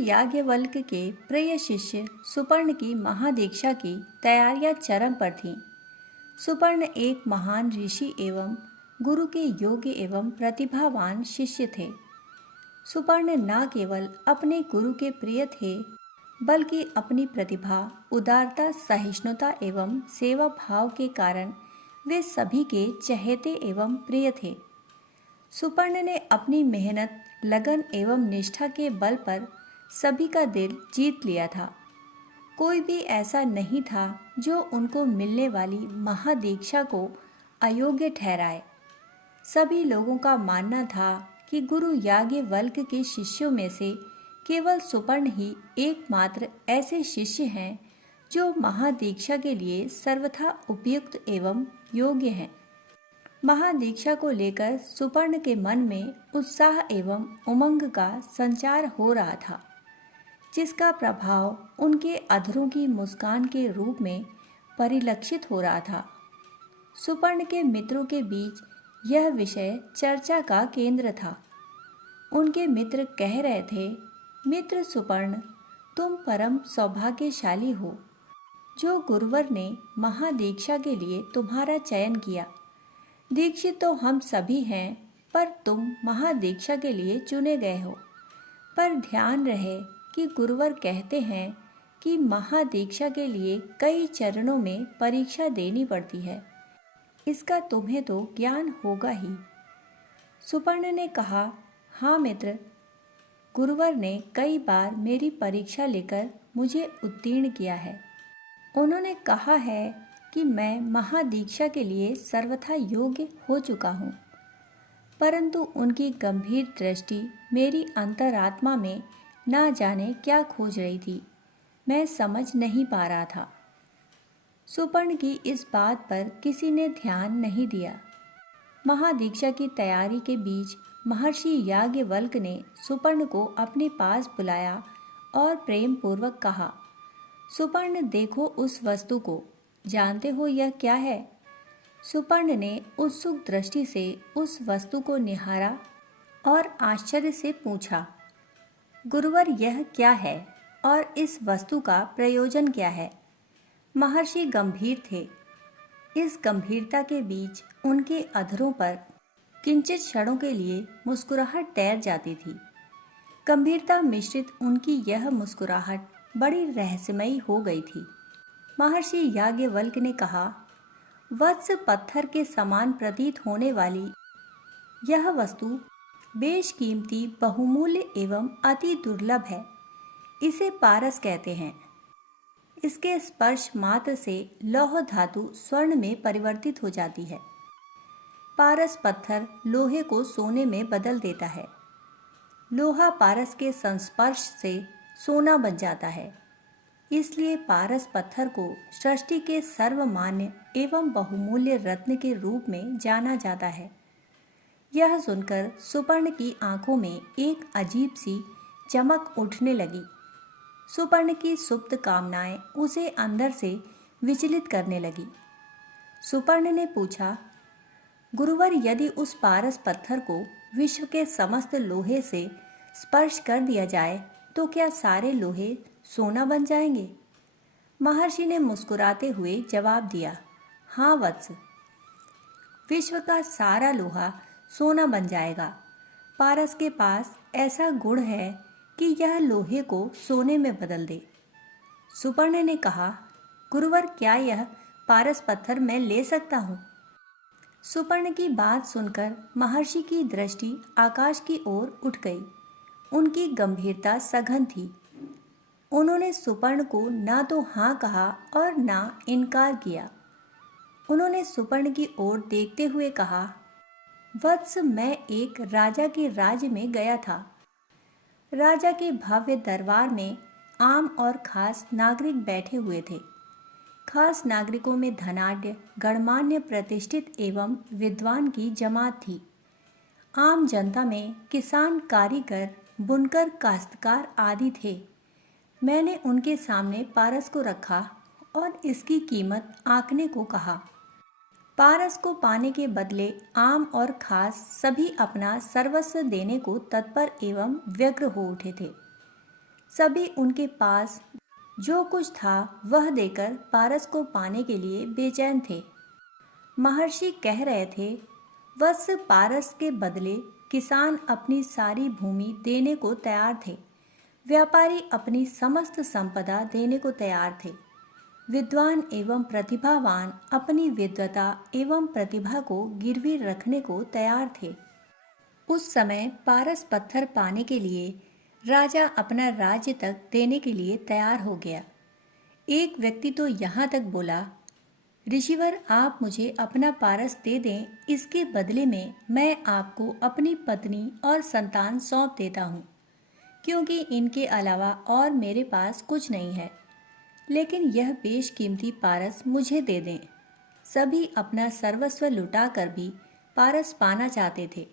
याज्ञवल्क्य के प्रिय शिष्य सुपर्ण की महादीक्षा की तैयारियां चरम पर थीं। सुपर्ण एक महान ऋषि एवं गुरु के योग्य एवं प्रतिभावान शिष्य थे। सुपर्ण न केवल अपने गुरु के प्रिय थे, बल्कि अपनी प्रतिभा, उदारता, सहिष्णुता एवं सेवा भाव के कारण वे सभी के चहेते एवं प्रिय थे। सुपर्ण ने अपनी मेहनत, लगन एवं निष्ठा के बल पर सभी का दिल जीत लिया था। कोई भी ऐसा नहीं था जो उनको मिलने वाली महादीक्षा को अयोग्य ठहराए। सभी लोगों का मानना था कि गुरु याज्ञवल्क्य के शिष्यों में से केवल सुपर्ण ही एकमात्र ऐसे शिष्य हैं जो महादीक्षा के लिए सर्वथा उपयुक्त एवं योग्य हैं। महादीक्षा को लेकर सुपर्ण के मन में उत्साह एवं उमंग का संचार हो रहा था, जिसका प्रभाव उनके अधरों की मुस्कान के रूप में परिलक्षित हो रहा था। सुपर्ण के मित्रों के बीच यह विषय चर्चा का केंद्र था। उनके मित्र कह रहे थे, मित्र सुपर्ण, तुम परम सौभाग्यशाली हो जो गुरुवर ने महादीक्षा के लिए तुम्हारा चयन किया। दीक्षित तो हम सभी हैं, पर तुम महादीक्षा के लिए चुने गए हो। पर ध्यान रहे कि गुरुवर कहते हैं कि महादीक्षा के लिए कई चरणों में परीक्षा देनी पड़ती है। इसका तुम्हें तो ज्ञान होगा ही। सुपर्ण ने कहा, हाँ मित्र, गुरुवर ने कई बार मेरी परीक्षा लेकर मुझे उत्तीर्ण किया है। उन्होंने कहा है कि मैं महादीक्षा के लिए सर्वथा योग्य हो चुका हूँ, परंतु उनकी गंभीर दृष्टि मेरी अंतरात्मा में ना जाने क्या खोज रही थी, मैं समझ नहीं पा रहा था। सुपर्ण की इस बात पर किसी ने ध्यान नहीं दिया। महादीक्षा की तैयारी के बीच महर्षि याज्ञवल्क्य ने सुपर्ण को अपने पास बुलाया और प्रेम पूर्वक कहा, सुपर्ण, देखो उस वस्तु को, जानते हो यह क्या है? सुपर्ण ने उत्सुक दृष्टि से उस वस्तु को निहारा और आश्चर्य से पूछा, गुरुवर, यह क्या है और इस वस्तु का प्रयोजन क्या है? महर्षि गंभीर थे। इस गंभीरता के बीच उनके अधरों पर किंचित क्षणों के लिए मुस्कुराहट तैर जाती थी। गंभीरता मिश्रित उनकी यह मुस्कुराहट बड़ी रहस्यमयी हो गई थी। महर्षि याज्ञवल्क्य ने कहा, वत्स पत्थर के समान प्रतीत होने वाली यह वस्तु बेशकीमती, बहुमूल्य एवं अति दुर्लभ है। इसे पारस कहते हैं। इसके स्पर्श मात्र से लौह धातु स्वर्ण में परिवर्तित हो जाती है। पारस पत्थर लोहे को सोने में बदल देता है। लोहा पारस के संस्पर्श से सोना बन जाता है। इसलिए पारस पत्थर को सृष्टि के सर्वमान्य एवं बहुमूल्य रत्न के रूप में जाना जाता है। यह सुनकर सुपर्ण की आंखों में एक अजीब सी चमक उठने लगी। सुपर्ण की सुप्त कामनाएं उसे अंदर से विचलित करने लगी। सुपर्ण ने पूछा, गुरुवर, यदि उस पारस पत्थर को विश्व के समस्त लोहे से स्पर्श कर दिया जाए तो क्या सारे लोहे सोना बन जाएंगे? महर्षि ने मुस्कुराते हुए जवाब दिया, हाँ वत्स, विश्व का सारा लोहा सोना बन जाएगा। पारस के पास ऐसा गुण है कि यह लोहे को सोने में बदल दे। सुपर्ण ने कहा, गुरुवर, क्या यह पारस पत्थर मैं ले सकता हूँ? सुपर्ण की बात सुनकर महर्षि की दृष्टि आकाश की ओर उठ गई। उनकी गंभीरता सघन थी। उन्होंने सुपर्ण को ना तो हाँ कहा और ना इनकार किया। उन्होंने सुपर्ण की ओर देखते हुए कहा, वत्स, मैं एक राजा के राज्य में गया था। राजा के भव्य दरबार में आम और खास नागरिक बैठे हुए थे। खास नागरिकों में धनाढ्य, गणमान्य, प्रतिष्ठित एवं विद्वान की जमात थी। आम जनता में किसान, कारीगर, बुनकर, काश्तकार आदि थे। मैंने उनके सामने पारस को रखा और इसकी कीमत आंकने को कहा। पारस को पाने के बदले आम और खास सभी अपना सर्वस्व देने को तत्पर एवं व्यग्र हो उठे थे। सभी उनके पास जो कुछ था वह देकर पारस को पाने के लिए बेचैन थे। महर्षि कह रहे थे, वत्स पारस के बदले किसान अपनी सारी भूमि देने को तैयार थे, व्यापारी अपनी समस्त संपदा देने को तैयार थे, विद्वान एवं प्रतिभावान अपनी विद्वता एवं प्रतिभा को गिरवी रखने को तैयार थे। उस समय पारस पत्थर पाने के लिए राजा अपना राज्य तक देने के लिए तैयार हो गया। एक व्यक्ति तो यहाँ तक बोला, ऋषिवर आप मुझे अपना पारस दे दें, इसके बदले में मैं आपको अपनी पत्नी और संतान सौंप देता हूँ, क्योंकि इनके अलावा और मेरे पास कुछ नहीं है, लेकिन यह बेशकीमती पारस मुझे दे दें। सभी अपना सर्वस्व लुटाकर भी पारस पाना चाहते थे।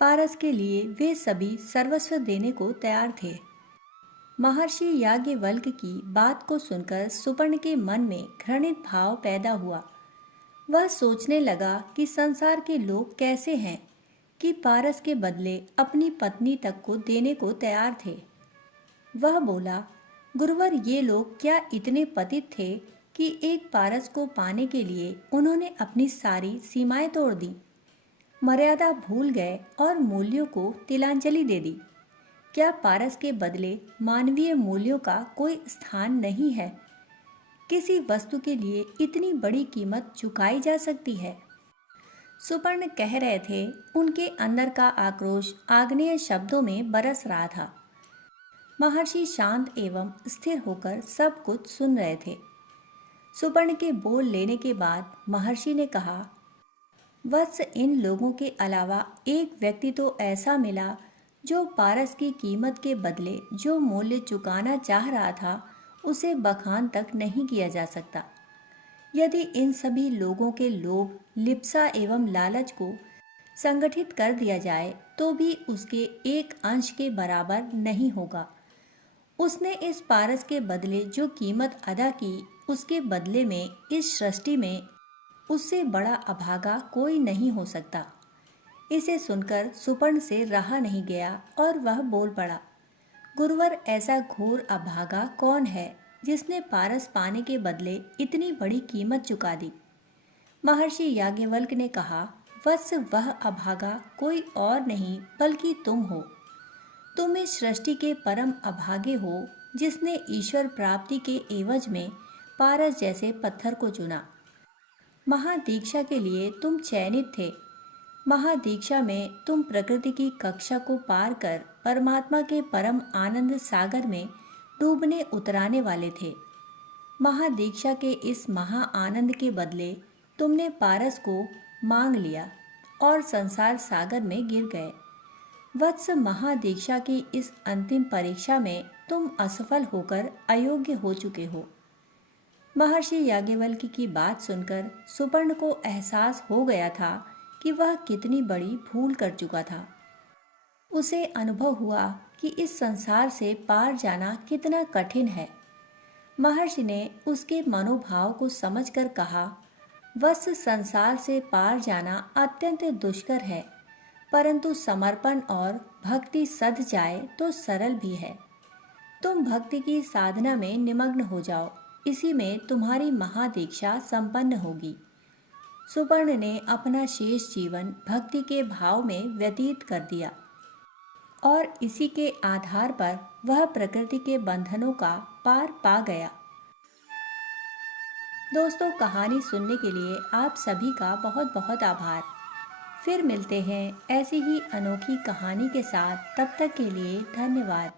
पारस के लिए वे सभी सर्वस्व देने को तैयार थे। महर्षि याज्ञवल्क्य की बात को सुनकर सुपर्ण के मन में घृणित भाव पैदा हुआ। वह सोचने लगा कि संसार के लोग कैसे हैं कि पारस के बदले अपनी पत्नी तक को देने को तैयार थे। वह बोला, गुरुवर, ये लोग क्या इतने पतित थे कि एक पारस को पाने के लिए उन्होंने अपनी सारी सीमाएं तोड़ दी, मर्यादा भूल गए और मूल्यों को तिलांजलि दे दी। क्या पारस के बदले मानवीय मूल्यों का कोई स्थान नहीं है? किसी वस्तु के लिए इतनी बड़ी कीमत चुकाई जा सकती है? सुपर्ण कह रहे थे। उनके अंदर का आक्रोश आग्नेय शब्दों में बरस रहा था। महर्षि शांत एवं स्थिर होकर सब कुछ सुन रहे थे। सुपर्ण के बोल लेने के बाद महर्षि ने कहा, वत्स, इन लोगों के अलावा एक व्यक्ति तो ऐसा मिला जो पारस की कीमत के बदले जो मूल्य चुकाना चाह रहा था उसे बखान तक नहीं किया जा सकता। यदि इन सभी लोगों के लोभ, लिप्सा एवं लालच को संगठित कर दिया जाए तो भी उसके एक अंश के बराबर नहीं होगा। उसने इस पारस के बदले जो कीमत अदा की, उसके बदले में इस सृष्टि में उससे बड़ा अभागा कोई नहीं हो सकता। इसे सुनकर सुपर्ण से रहा नहीं गया और वह बोल पड़ा, गुरुवर, ऐसा घोर अभागा कौन है जिसने पारस पाने के बदले इतनी बड़ी कीमत चुका दी? महर्षि याज्ञवल्क्य ने कहा, वत्स, वह अभागा कोई और नहीं बल्कि तुम हो। तुम इस सृष्टि के परम अभागे हो जिसने ईश्वर प्राप्ति के एवज में पारस जैसे पत्थर को चुना। महादीक्षा के लिए तुम चयनित थे। महादीक्षा में तुम प्रकृति की कक्षा को पार कर परमात्मा के परम आनंद सागर में डूबने उतराने वाले थे। महादीक्षा के इस महा आनंद के बदले तुमने पारस को मांग लिया और संसार सागर में गिर गए। वत्स, महादीक्षा की इस अंतिम परीक्षा में तुम असफल होकर अयोग्य हो चुके हो। महर्षि याज्ञवल्क्य की बात सुनकर सुपर्ण को एहसास हो गया था कि वह कितनी बड़ी भूल कर चुका था। उसे अनुभव हुआ कि इस संसार से पार जाना कितना कठिन है। महर्षि ने उसके मनोभाव को समझकर कहा, वत्स, संसार से पार जाना अत्यंत दुष्कर है, परंतु समर्पण और भक्ति सध जाए तो सरल भी है। तुम भक्ति की साधना में निमग्न हो जाओ, इसी में तुम्हारी महादीक्षा संपन्न होगी। सुपर्ण ने अपना शेष जीवन भक्ति के भाव में व्यतीत कर दिया और इसी के आधार पर वह प्रकृति के बंधनों का पार पा गया। दोस्तों, कहानी सुनने के लिए आप सभी का बहुत बहुत आभार। फिर मिलते हैं ऐसी ही अनोखी कहानी के साथ। तब तक के लिए धन्यवाद।